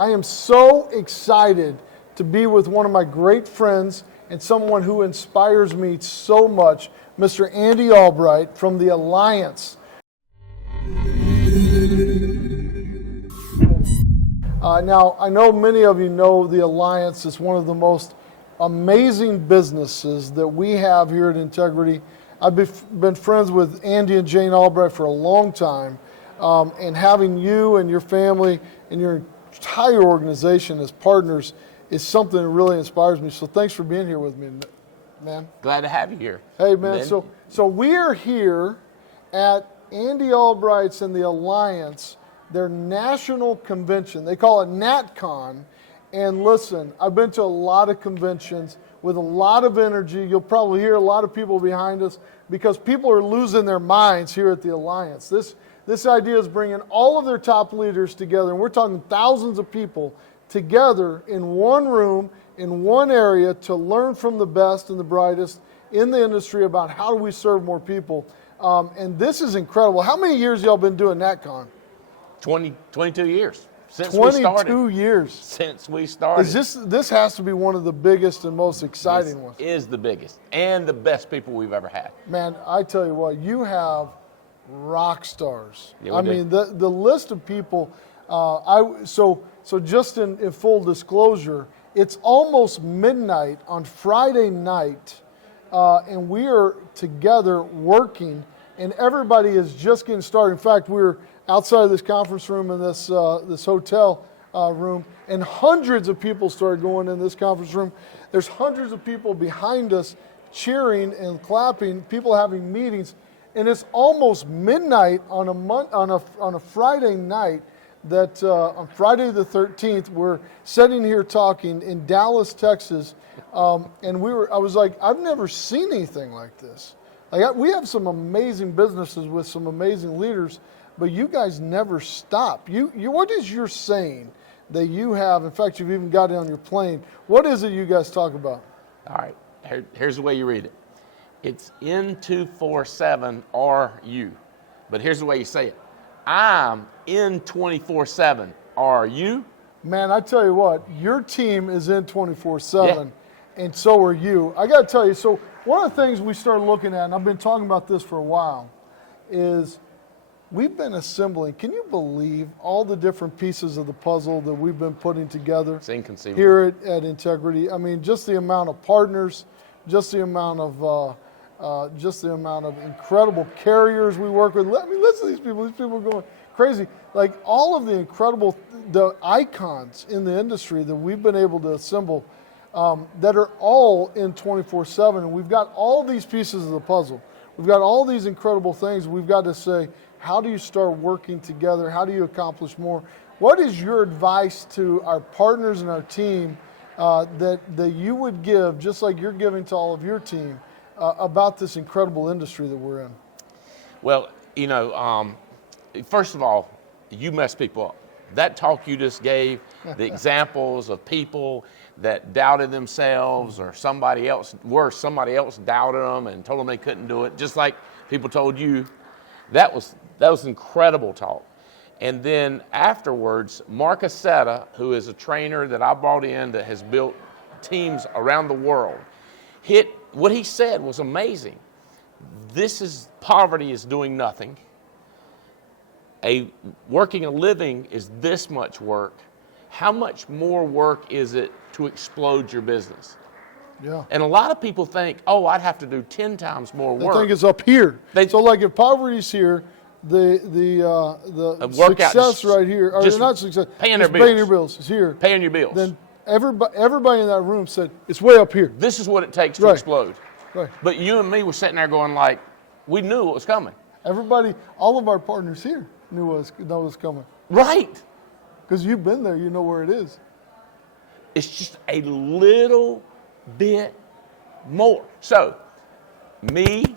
I am so excited to be with one of my great friends and someone who inspires me so much, Mr. Andy Albright from the Alliance. Now, I know many of you know the Alliance is one of the most amazing businesses that we have here at Integrity. I've been friends with Andy and Jane Albright for a long time, and having you and your family and your entire organization as partners is something that really inspires me. So thanks for being here with me, man. Glad to have you here. Hey, man. So we are here at Andy Albright's and the Alliance, their national convention. They call it Natcon. And listen, I've been to a lot of conventions with a lot of energy. You'll probably hear a lot of people behind us because people are losing their minds here at the Alliance. This idea is bringing all of their top leaders together, and we're talking thousands of people together in one room, in one area to learn from the best and the brightest in the industry about how do we serve more people. And this is incredible. How many years y'all been doing Natcon? 22 years. Since 22 years. Since we started. This has to be one of the biggest and most exciting ones. This is the biggest and the best people we've ever had. Man, I tell you what, you have rock stars. Yeah, I mean, the list of people, so just in full disclosure, it's almost midnight on Friday night, and we are together working, and everybody is just getting started. In fact, we're outside of this conference room in this hotel room, and hundreds of people started going in this conference room. There's hundreds of people behind us cheering and clapping, people having meetings, and it's almost midnight on a Friday night. That on Friday the 13th, we're sitting here talking in Dallas, Texas, and I was like, I've never seen anything like this. Like we have some amazing businesses with some amazing leaders, but you guys never stop. What is your saying that you have? In fact, you've even got it on your plane. What is it you guys talk about? All right, here's the way you read it. It's N247 are you, but here's the way you say it. I'm in 24/7. Are you? Man, I tell you what, your team is in 24/7, and so are you. I got to tell you, so one of the things we started looking at, and I've been talking about this for a while, is we've been assembling. Can you believe all the different pieces of the puzzle that we've been putting together It's inconceivable. here at Integrity? I mean, just the amount of partners, just the amount of incredible carriers we work with. I mean, listen to these people. These people are going crazy. Like all of the icons in the industry that we've been able to assemble that are all in 24/7. And we've got all these pieces of the puzzle. We've got all these incredible things. We've got to say, how do you start working together? How do you accomplish more? What is your advice to our partners and our team that you would give, just like you're giving to all of your team, about this incredible industry that we're in? Well, first of all, you mess people up. That talk you just gave, the examples of people that doubted themselves or somebody else doubted them and told them they couldn't do it, just like people told you. That was incredible talk. And then afterwards, Mark Aceta, who is a trainer that I brought in that has built teams around the world, what he said was amazing. Poverty is doing nothing. Working a living is this much work. How much more work is it to explode your business? Yeah. And a lot of people think, I'd have to do 10 times more work. They think it's up here. So like if poverty's here, the success right here, or not success, paying your bills is here. Paying your bills. Then everybody in that room said, it's way up here. This is what it takes to explode. Right. But you and me were sitting there going like, we knew what was coming. Everybody, all of our partners here knew what was coming. Right. Because you've been there, you know where it is. It's just a little bit more. So, me,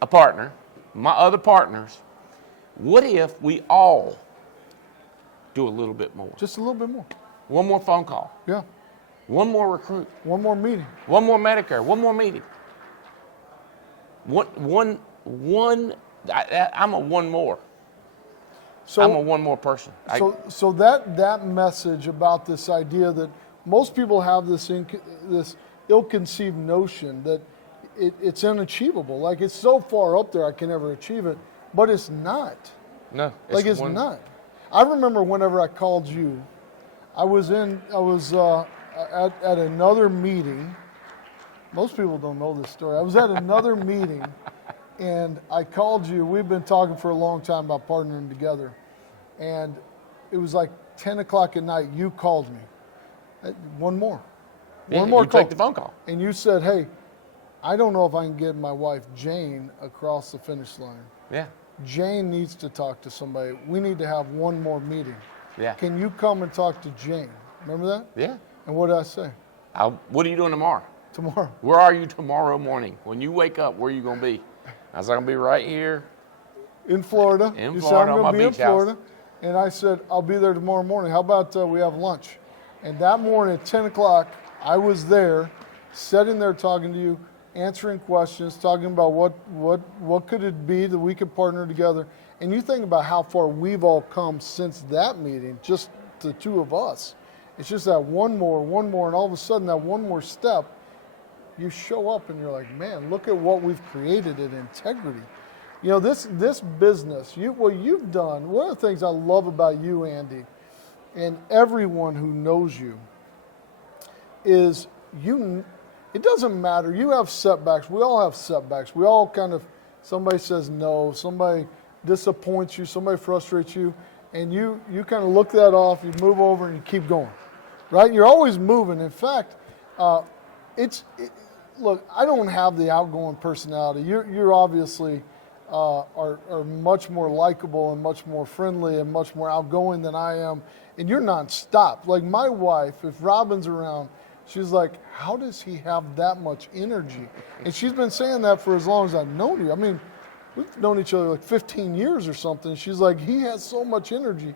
a partner, my other partners, what if we all do a little bit more? Just a little bit more. One more phone call. Yeah. One more recruit. One more meeting. One more Medicare. One more meeting. I'm a one more. So I'm a one more person. So that message about this idea that most people have this ill-conceived notion that it's unachievable. Like it's so far up there I can never achieve it, but it's not. No, it's not. I remember whenever I called you, I was at another meeting. Most people don't know this story. I was at another meeting, and I called you. We've been talking for a long time about partnering together, and it was like 10 o'clock at night. You called me. One more you call. take the phone call. And you said, hey, I don't know if I can get my wife Jane across the finish line. Yeah. Jane needs to talk to somebody. We need to have one more meeting. Yeah. Can you come and talk to Jane? Remember that? Yeah. And what did I say? What are you doing tomorrow? Tomorrow. Where are you tomorrow morning? When you wake up, where are you going to be? I was like, I'm going to be right here. In Florida. In You Florida, said, I'm on going my to be beach in Florida. And I said, I'll be there tomorrow morning. How about we have lunch? And that morning at 10 o'clock, I was there, sitting there talking to you, answering questions, talking about what could it be that we could partner together. And you think about how far we've all come since that meeting, just the two of us. It's just that one more, and all of a sudden that one more step, you show up and you're like, man, look at what we've created in integrity. You know, this business, what you've done, one of the things I love about you, Andy, and everyone who knows you, is it doesn't matter. You have setbacks. We all have setbacks. We all somebody says no, somebody disappoints you, somebody frustrates you, and you kind of look that off, you move over and you keep going, right? You're always moving. In fact, look, I don't have the outgoing personality. You're obviously are much more likable and much more friendly and much more outgoing than I am, and you're nonstop. Like my wife, if Robin's around, she's like, how does he have that much energy? And she's been saying that for as long as I've known you. I mean, we've known each other like 15 years or something. She's like, he has so much energy.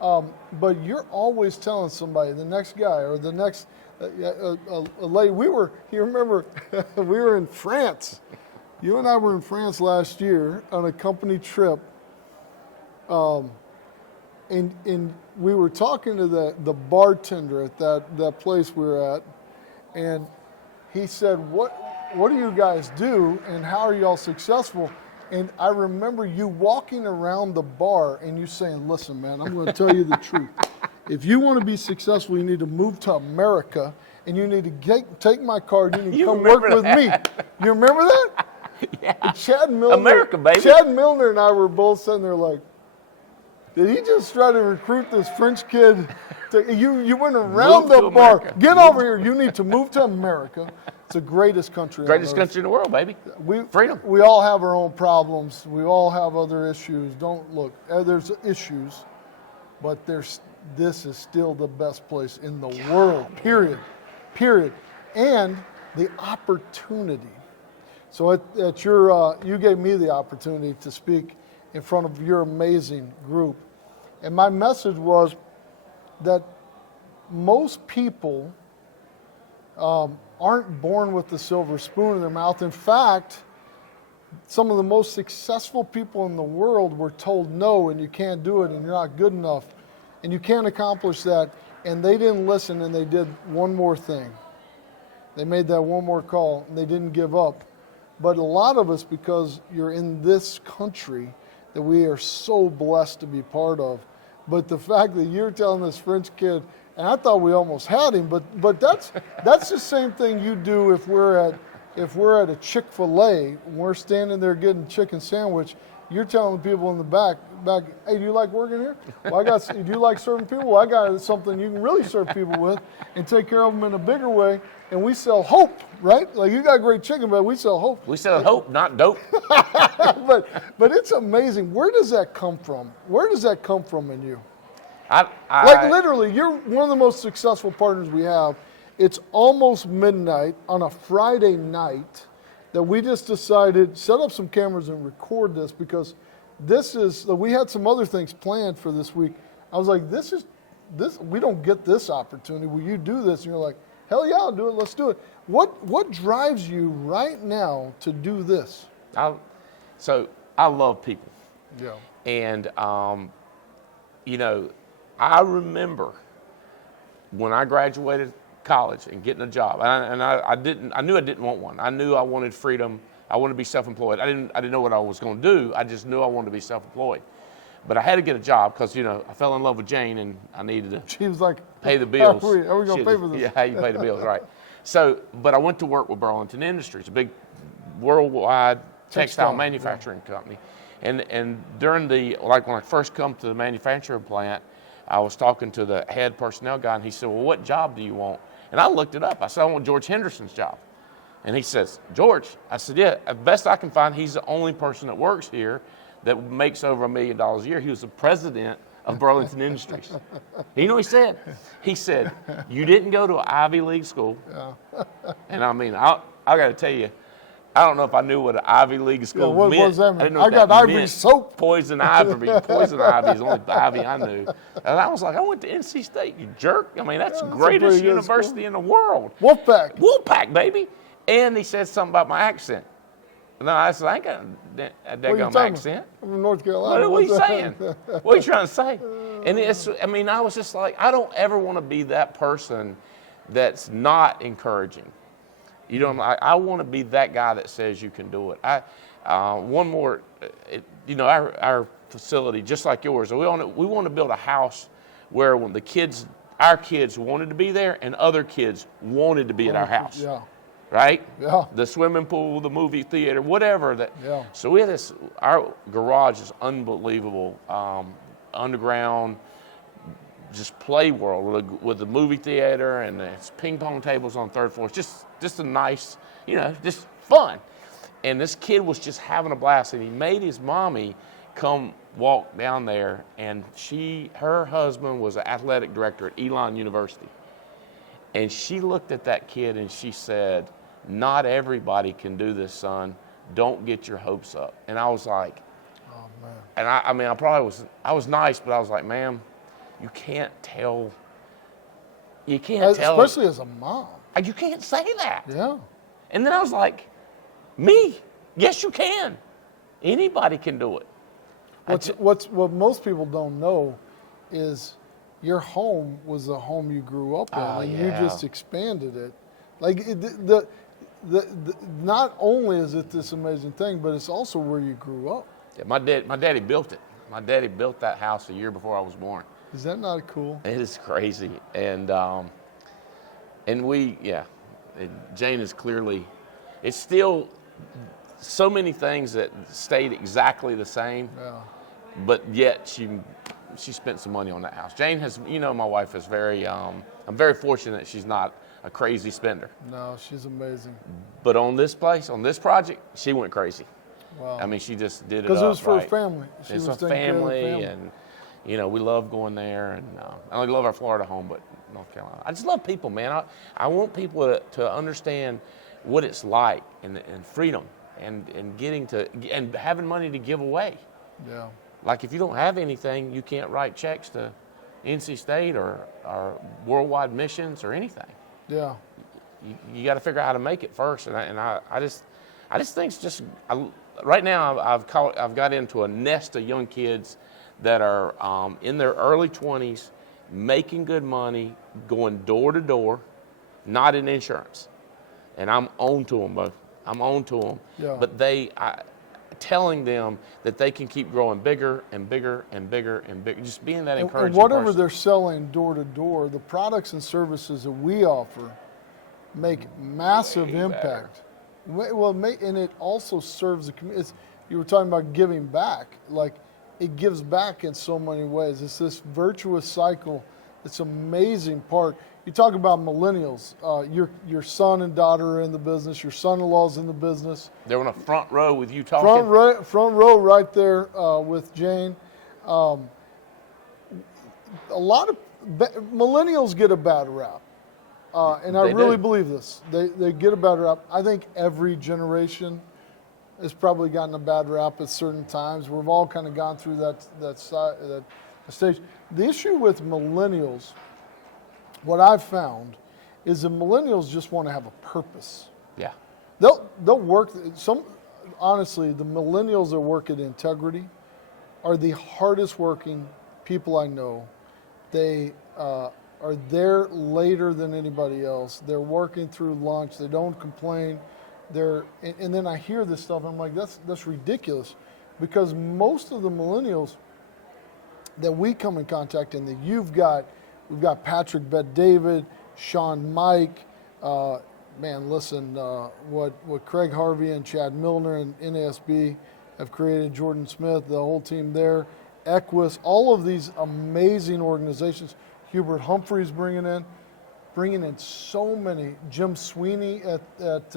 But you're always telling somebody, the next guy or the next a lady. You remember, we were in France. You and I were in France last year on a company trip. And we were talking to the bartender at that place we were at, and he said, what do you guys do and how are y'all successful? And I remember you walking around the bar and you saying, listen, man, I'm going to tell you the truth. If you want to be successful, you need to move to America and you need to take my card. You need to come work with me. You remember that? Yeah. And Chad Milner, America, baby. Chad Milner and I were both sitting there like, did he just try to recruit this French kid? You went around the bar. America. Get over here. You need to move to America. It's the greatest country on Greatest earth. country in the world, baby. Freedom. We all have our own problems. We all have other issues. Don't look. There's issues, but this is still the best place in the world. Period. And the opportunity. So at your, you gave me the opportunity to speak in front of your amazing group. And my message was that most people aren't born with the silver spoon in their mouth. In fact, some of the most successful people in the world were told no, and you can't do it, and you're not good enough, and you can't accomplish that. And they didn't listen, and they did one more thing. They made that one more call, and they didn't give up. But a lot of us, because you're in this country that we are so blessed to be part of, but the fact that you're telling this French kid, and I thought we almost had him, but that's the same thing you do if we're at a Chick-fil-A, we're standing there getting a chicken sandwich. You're telling the people in the back, hey, do you like working here? Well, do you like serving people? Well, I got something you can really serve people with and take care of them in a bigger way. And we sell hope, right? Like you got great chicken, but we sell hope. We sell hope, not dope. but it's amazing. Where does that come from? Where does that come from in you? Like literally, you're one of the most successful partners we have. It's almost midnight on a Friday night that we just decided set up some cameras and record this because we had some other things planned for this week. I was like, we don't get this opportunity. Will you do this? And you're like, hell yeah, I'll do it. Let's do it. What drives you right now to do this? So I love people. Yeah. And you know, I remember when I graduated college and getting a job, and I knew I didn't want one. I knew I wanted freedom. I wanted to be self-employed. I didn't know what I was going to do. I just knew I wanted to be self-employed. But I had to get a job because, you know, I fell in love with Jane and I needed to She was like, pay the bills. How are we going to pay for this? Yeah, how you pay the bills, right. So, but I went to work with Burlington Industries, a big worldwide textile manufacturing company. And during when I first come to the manufacturing plant, I was talking to the head personnel guy, and he said, well, what job do you want? And I looked it up. I said, I want George Henderson's job. And he says, George? I said, yeah, as best I can find, he's the only person that works here that makes over $1 million a year. He was the president of Burlington Industries. You know what he said? He said, you didn't go to an Ivy League school. Yeah. And I mean, I got to tell you, I don't know if I knew what an Ivy League school what meant. Was that mean? I got Ivory soap. Poison ivy. Poison ivy is the only ivy I knew. And I was like, I went to NC State, you jerk. I mean, that's the greatest university in the world. Wolfpack. Wolfpack, baby. And he said something about my accent. No, I said, I ain't got a daggum accent. I'm from North Carolina. What are you saying? What are you trying to say? And I was just like, I don't ever want to be that person that's not encouraging. You know, I want to be that guy that says you can do it. One more, you know, our facility, just like yours, we want to build a house where when our kids wanted to be there and other kids wanted to be at our house. Yeah. Right? Yeah. The swimming pool, the movie theater, whatever. Yeah. So we had our garage is unbelievable, underground, just play world with the movie theater and it's ping pong tables on third floor. It's just a nice, you know, just fun. And this kid was just having a blast, and he made his mommy come walk down there, and her husband was an athletic director at Elon University. And she looked at that kid and she said, not everybody can do this, son. Don't get your hopes up. And I was like, oh, man. And I was nice, but I was like, ma'am, you can't tell. Especially as a mom. You can't say that. Yeah. And then I was like, me? Yes, you can. Anybody can do it. What most people don't know is your home was the home you grew up in, and you just expanded it. Like not only is it this amazing thing, but it's also where you grew up. Yeah, my daddy built it. My daddy built that house a year before I was born. Is that not cool? It is crazy, and Jane is clearly. It's still so many things that stayed exactly the same. Yeah. But yet she spent some money on that house. Jane has, you know, my wife is very, I'm very fortunate she's not a crazy spender. No, she's amazing. But on this project, she went crazy. Wow. I mean, she just did it because it was for right. her family. It's a family, and, you know, we love going there, and I love our Florida home, but North Carolina. I just love people, man. I want people to understand what it's like, and freedom, and getting to, and having money to give away. Yeah. Like if you don't have anything, you can't write checks to NC State or worldwide missions or anything. Yeah. You got to figure out how to make it first, and I just think it's just right now I've got into a nest of young kids that are in their early 20s, making good money, going door to door, not in insurance, and I'm on to them, bro. I'm on to them. Yeah. But telling them that they can keep growing bigger and bigger and bigger and bigger, just being that encouraging and whatever person. They're selling door to door, the products and services that we offer make massive impact. And it also serves the community. You were talking about giving back. Like, it gives back in so many ways. It's this virtuous cycle. It's an amazing part. You talk about millennials. Your son and daughter are in the business. Your son-in-law's in the business. They're on a front row with you talking. Front row right there with Jane. A lot of millennials get a bad rap. And I really believe this. They get a bad rap. I think every generation has probably gotten a bad rap at certain times. We've all kind of gone through that stage. The issue with millennials, what I've found, is that millennials just want to have a purpose. Yeah. They'll work. Honestly, the millennials that work at Integrity are the hardest working people I know, they are there later than anybody else. They're working through lunch. They don't complain. And then I hear this stuff, and I'm like, that's ridiculous, because most of the millennials that we come in contact and that we've got Patrick Bet-David, Sean Mike, what Craig Harvey and Chad Milner and NASB have created, Jordan Smith, the whole team there, Equus, all of these amazing organizations. Hubert Humphreys bringing in so many. Jim Sweeney at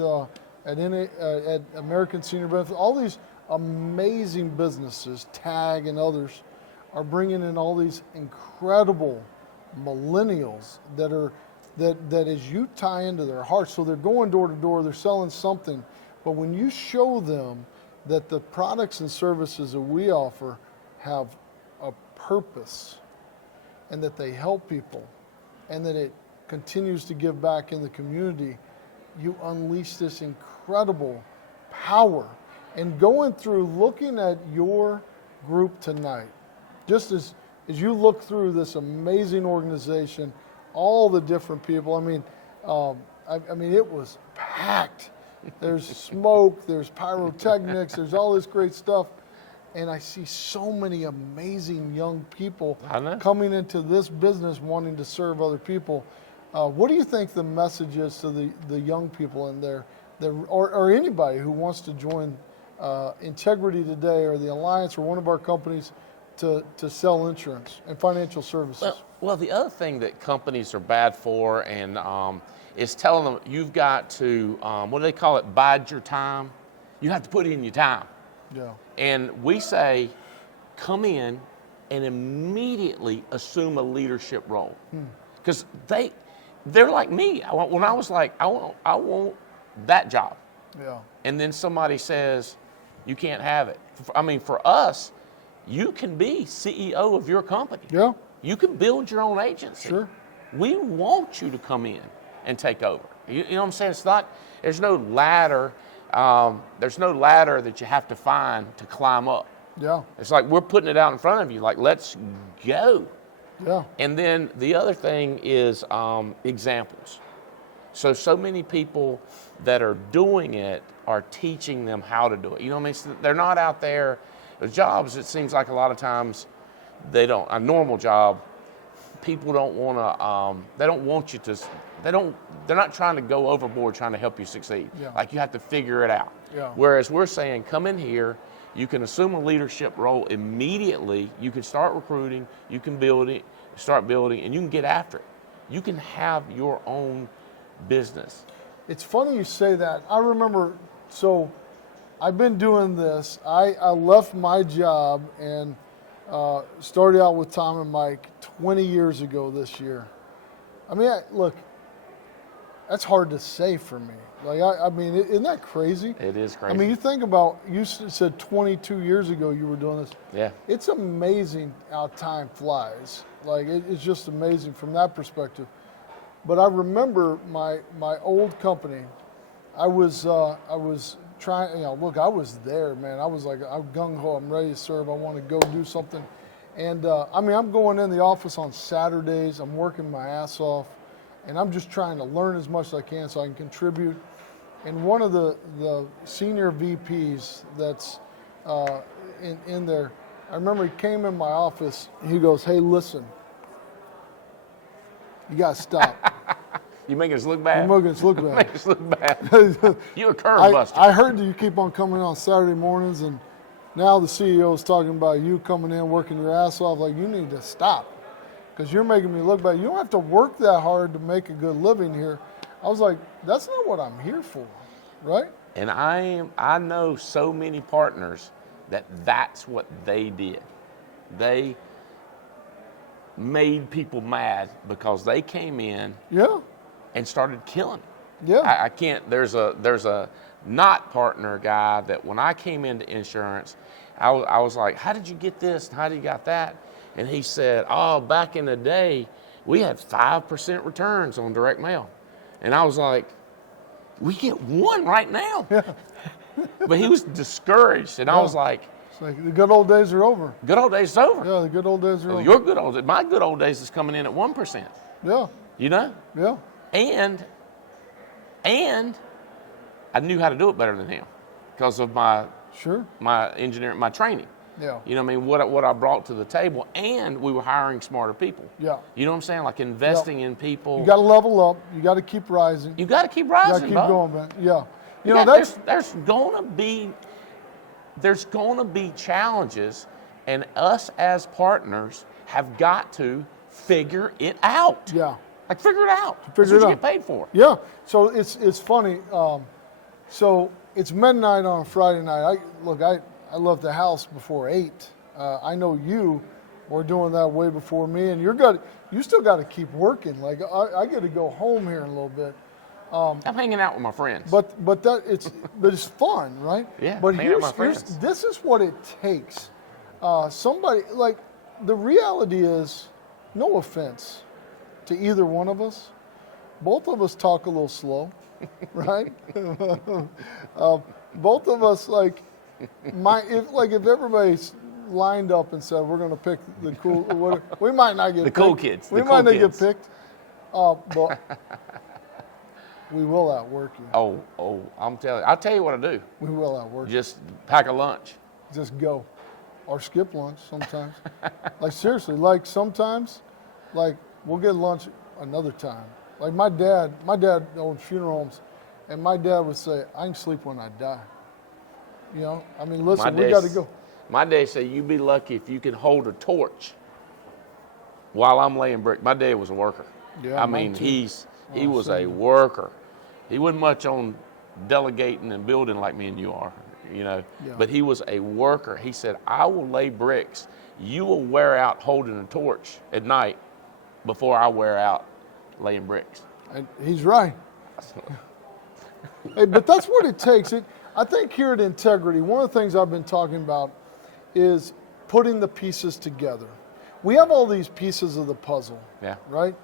American Senior Benefits. All these amazing businesses, TAG and others, are bringing in all these incredible millennials that as you tie into their hearts. So they're going door to door, they're selling something, but when you show them that the products and services that we offer have a purpose, and that they help people, and that it continues to give back in the community, you unleash this incredible power. And going through, looking at your group tonight, just as you look through this amazing organization, all the different people, I mean, it was packed. There's smoke, there's pyrotechnics, there's all this great stuff. And I see so many amazing young people coming into this business wanting to serve other people. What do you think the message is to the young people in there, or anybody who wants to join Integrity Today or the Alliance or one of our companies to sell insurance and financial services? Well, the other thing that companies are bad for and is telling them you've got to, what do they call it, bide your time. You have to put in your time. Yeah. And we say, come in and immediately assume a leadership role. Because they're like me. When I was like, I want that job. Yeah. And then somebody says, you can't have it. I mean, for us, you can be CEO of your company. Yeah. You can build your own agency. Sure. We want you to come in and take over. You know what I'm saying? There's no ladder. There's no ladder that you have to find to climb up. Yeah. It's like we're putting it out in front of you, like, let's go. Yeah. And then the other thing is examples. So many people that are doing it are teaching them how to do it. You know what I mean? They're not out there. The jobs, it seems like a lot of times they don't. A normal job, people don't want to. They don't want you to. They're not trying to go overboard trying to help you succeed. Yeah. Like you have to figure it out. Yeah. Whereas we're saying, come in here. You can assume a leadership role immediately. You can start recruiting. You can start building, and you can get after it. You can have your own business. It's funny you say that. I remember, so I've been doing this. I left my job and started out with Tom and Mike 20 years ago this year. I mean, look, that's hard to say for me. Like, I mean, isn't that crazy? It is crazy. I mean, you think about, you said 22 years ago you were doing this. Yeah. It's amazing how time flies. Like, it's just amazing from that perspective. But I remember my old company. I was trying, look, I was there, man. I was like, I'm gung-ho, I'm ready to serve, I want to go do something. And, I mean, I'm going in the office on Saturdays, I'm working my ass off, and I'm just trying to learn as much as I can so I can contribute. And one of the senior VPs that's in there, I remember he came in my office, he goes, hey, listen, you got to stop. You making us look bad? You're making us look bad. Make us look bad. You're a curve buster. I heard that you keep on coming on Saturday mornings, and now the CEO is talking about you coming in, working your ass off. Like, you need to stop because you're making me look bad. You don't have to work that hard to make a good living here. I was like, that's not what I'm here for, right? And I know so many partners that's what they did. They made people mad because they came in and started killing it. Yeah. I can't, there's a not partner guy that when I came into insurance, I was like, how did you get this? And how did you got that? And he said, oh, back in the day, we had 5% returns on direct mail. And I was like, we get 1 right now. Yeah. But he was discouraged. And I was like, It's like the good old days are over. Good old days is over. Yeah, the good old days are over. Your good old days, my good old days is coming in at 1%. Yeah. You know? Yeah. And I knew how to do it better than him because of my engineering, my training. Yeah. You know what I mean? What I brought to the table, and we were hiring smarter people. Yeah. You know what I'm saying? Like investing in people. You got to level up. You got to keep rising. You got to keep rising. You got to keep going, man. Yeah. There's gonna be challenges, and us as partners have got to figure it out. Yeah. Like figure it out. Figure That's what it you out. get paid for. Yeah. So it's funny. So it's midnight on a Friday night. I left the house before 8. I know you were doing that way before me, and you still got to keep working. Like I get to go home here in a little bit. I'm hanging out with my friends. But it's fun, right? Yeah. But hanging out with my friends. this is what it takes. Somebody like the reality is, no offense to either one of us, both of us talk a little slow, right? Both of us if everybody's lined up and said we're going to pick the cool, we might not get the picked. cool kids. We might not get picked, but we will outwork you. Oh! I'll tell you what I do. We will outwork you. Just pack a lunch. Just go, or skip lunch sometimes. Like seriously, like sometimes, like we'll get lunch another time. Like my dad owned funeral homes, and my dad would say, "I can sleep when I die." You know, I mean, listen, we got to go. My dad said, "You'd be lucky if you could hold a torch while I'm laying brick." My dad was a worker. Yeah, I mean, he was a worker. He wasn't much on delegating and building like me and you are, you know. Yeah. But he was a worker. He said, "I will lay bricks. You will wear out holding a torch at night before I wear out laying bricks." And he's right. Hey, but that's what it takes. I think here at Integrity, one of the things I've been talking about is putting the pieces together. We have all these pieces of the puzzle, right?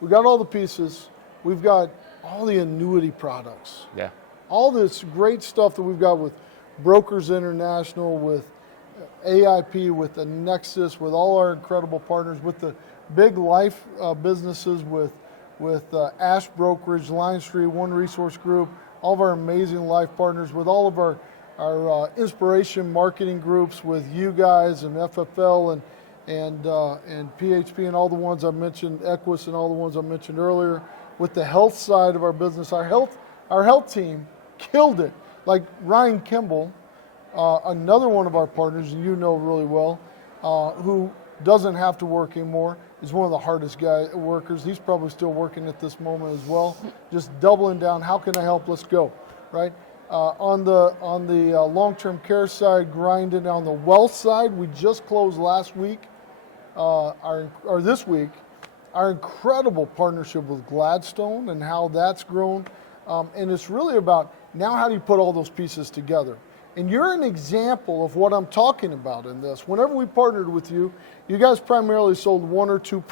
We got all the pieces. We've got all the annuity products. Yeah. All this great stuff that we've got with Brokers International, with AIP, with the Nexus, with all our incredible partners, with the big life businesses, with Ash Brokerage, Line Street, One Resource Group, all of our amazing life partners, with all of our inspiration marketing groups, with you guys and FFL and PHP and all the ones I mentioned, Equus and all the ones I mentioned earlier. With the health side of our business, our health team killed it. Like Ryan Kimball, another one of our partners, and you know really well, who doesn't have to work anymore. He's one of the hardest workers. He's probably still working at this moment as well. Just doubling down. How can I help? Let's go, right? On the long-term care side, grinding. On the wealth side, we just closed last week, this week, our incredible partnership with Gladstone and how that's grown. And it's really about now how do you put all those pieces together? And you're an example of what I'm talking about in this. Whenever we partnered with you, you guys primarily sold one or two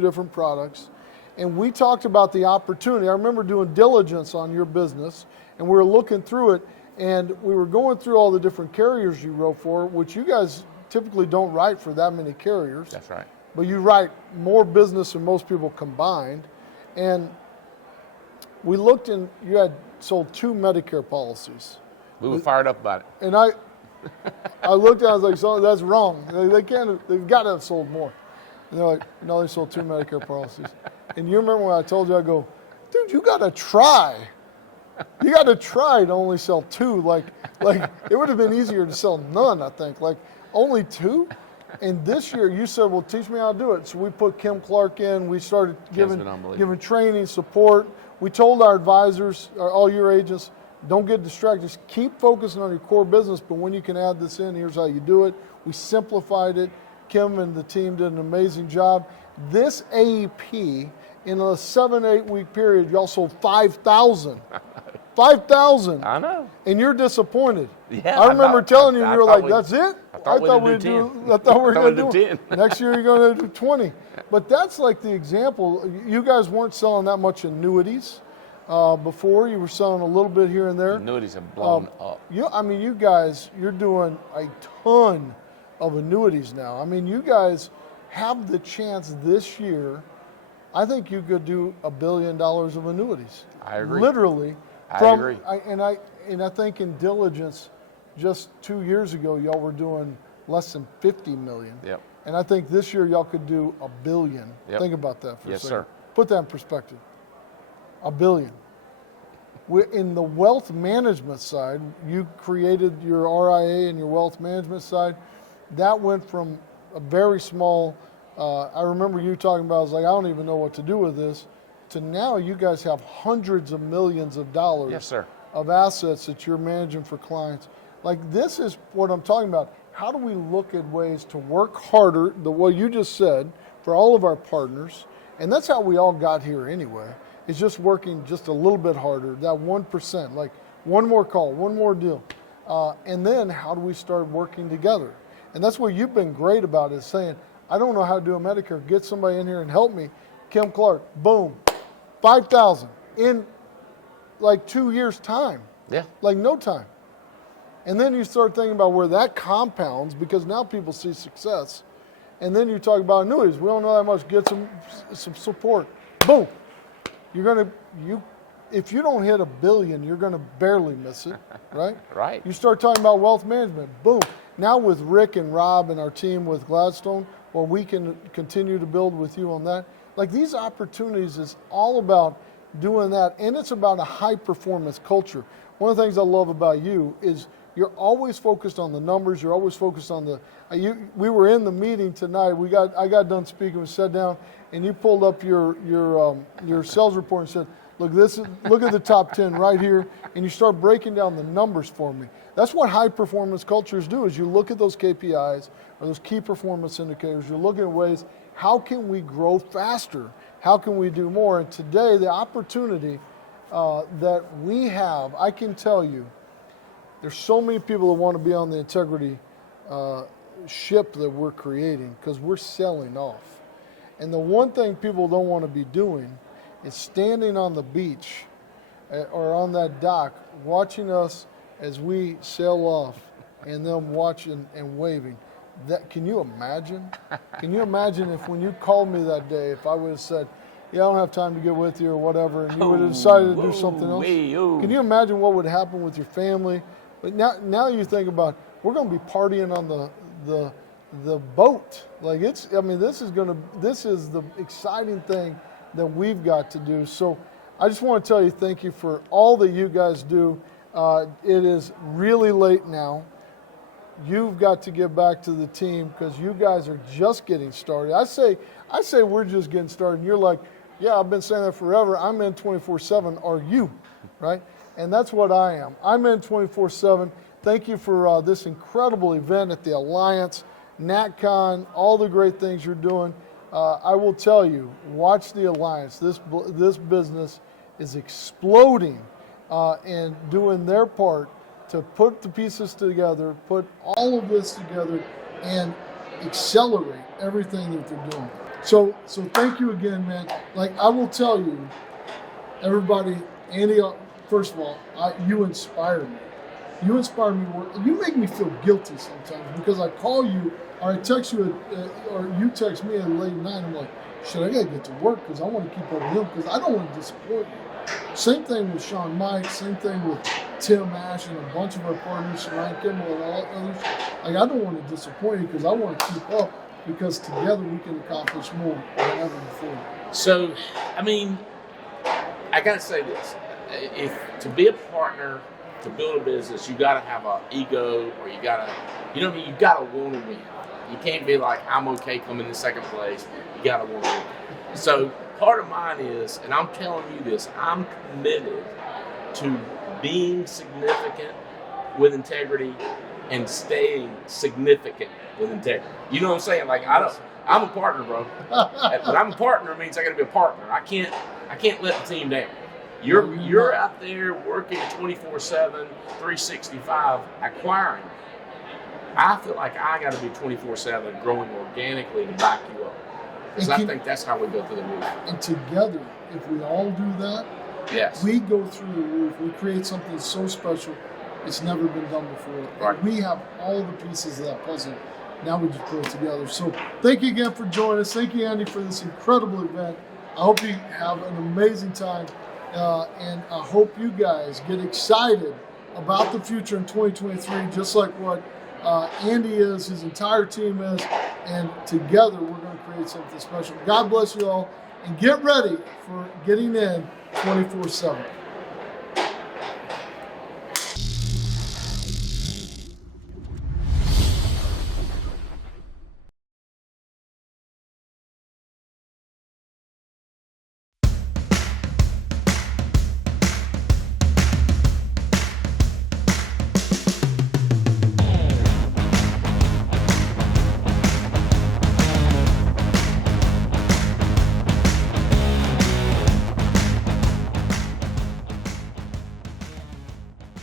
different products. And we talked about the opportunity. I remember doing diligence on your business, and we were looking through it, and we were going through all the different carriers you wrote for, which you guys typically don't write for that many carriers. That's right. But you write more business than most people combined. And we looked, and you had sold 2 Medicare policies. We were fired up about it. And I looked at it, I was like, so that's wrong. They've got to have sold more. And they're like, no, they sold 2 Medicare policies. And you remember when I told you, I go, dude, you got to try. You got to try to only sell 2. Like it would have been easier to sell none, I think. Like only 2? And this year you said, well, teach me how to do it. So we put Kim Clark in. We started giving training, support. We told our advisors, all your agents, don't get distracted. Just keep focusing on your core business, but when you can add this in, here's how you do it. We simplified it. Kim and the team did an amazing job. This AEP, in a 7-8 week period, y'all sold 5,000. 5,000. I know. And you're disappointed. Yeah, I remember telling you, you were like, that's it? I thought we were going to do 10. Next year you're going to do 20. But that's like the example. You guys weren't selling that much annuities. Before you were selling a little bit here and there. Annuities have blown up. You guys, you're doing a ton of annuities now. I mean, you guys have the chance this year. I think you could do $1 billion of annuities. I agree. Literally. I agree. I think in diligence, just 2 years ago, y'all were doing less than 50 million. Yep. And I think this year y'all could do $1 billion. Yep. Think about that for a Yes, second. sir. Put that in perspective. $1 billion. In the wealth management side, you created your RIA and your wealth management side. That went from a very small, I remember you talking about, I was like, I don't even know what to do with this, to now you guys have hundreds of millions of dollars Yes, sir. of assets that you're managing for clients. Like, this is what I'm talking about. How do we look at ways to work harder, the way you just said, for all of our partners? And that's how we all got here anyway. It's just working just a little bit harder, that 1%, like one more call, one more deal. And then how do we start working together? And that's what you've been great about, is saying, I don't know how to do a Medicare. Get somebody in here and help me. Kim Clark, boom, 5,000 in like 2 years' time. Yeah. Like no time. And then you start thinking about where that compounds, because now people see success. And then you talk about annuities. We don't know that much. Get some support. Boom. If you don't hit $1 billion, you're going to barely miss it, right? Right. You start talking about wealth management. Boom. Now with Rick and Rob and our team with Gladstone, well, we can continue to build with you on that. Like, these opportunities is all about doing that, and it's about a high-performance culture. One of the things I love about you is you're always focused on the numbers. You're always focused on the. We were in the meeting tonight. I got done speaking. We sat down, and you pulled up your sales report and said, "Look at the top 10 right here," and you start breaking down the numbers for me. That's what high-performance cultures do. Is you look at those KPIs or those key performance indicators. You're looking at ways. How can we grow faster? How can we do more? And today, the opportunity that we have, I can tell you, there's so many people that want to be on the integrity ship that we're creating, because we're selling off. And the one thing people don't want to be doing is standing on the beach or on that dock watching us as we sail off and them watching and waving. Can you imagine? Can you imagine if when you called me that day, if I would have said, yeah, I don't have time to get with you or whatever, and you would have decided to do something else? Can you imagine what would happen with your family? But now you think about, we're going to be partying on the boat. Like, this is the exciting thing that we've got to do. So I just want to tell you thank you for all that you guys do. It is really late now. You've got to get back to the team, because you guys are just getting started. I say we're just getting started. And you're like, yeah, I've been saying that forever. I'm in 24/7. Are you? Right? And that's what I am. I'm in 24/7. Thank you for this incredible event at the Alliance, Natcon, all the great things you're doing. I will tell you, watch the Alliance. This business is exploding and doing their part to put the pieces together, put all of this together, and accelerate everything that they're doing. So thank you again, man. Like, I will tell you, everybody, Andy, first of all, you inspire me. You inspire me. You make me feel guilty sometimes, because I call you or I text you or you text me at late night. I'm like, shit, I got to get to work because I want to keep up with him, because I don't want to disappoint you. Same thing with Sean Mike, same thing with Tim Ash and a bunch of our partners, Ryan Kimball and all others. Like, I don't want to disappoint you, because I want to keep up, because together we can accomplish more than ever before. So, I mean, I got to say this. If to be a partner, to build a business, you got to have an ego, or you got to, you got to want to win. You can't be like, I'm okay coming in second place. You got to want to win. So part of mine is, and I'm telling you this, I'm committed to being significant with integrity and staying significant with integrity. You know what I'm saying? Like, I'm a partner, bro. But I'm a partner means I got to be a partner. I can't let the team down. You're out there working 24/7, 365, acquiring. I feel like I got to be 24/7, growing organically to back you up. Because I think that's how we go through the roof. And together, if we all do that, Yes. We go through the roof. We create something so special. It's never been done before. Right. And we have all the pieces of that puzzle. Now we just put it together. So thank you again for joining us. Thank you, Andy, for this incredible event. I hope you have an amazing time. And I hope you guys get excited about the future in 2023, just like what Andy is, his entire team is. And together we're going to create something special. God bless you all. And get ready for getting in 24/7.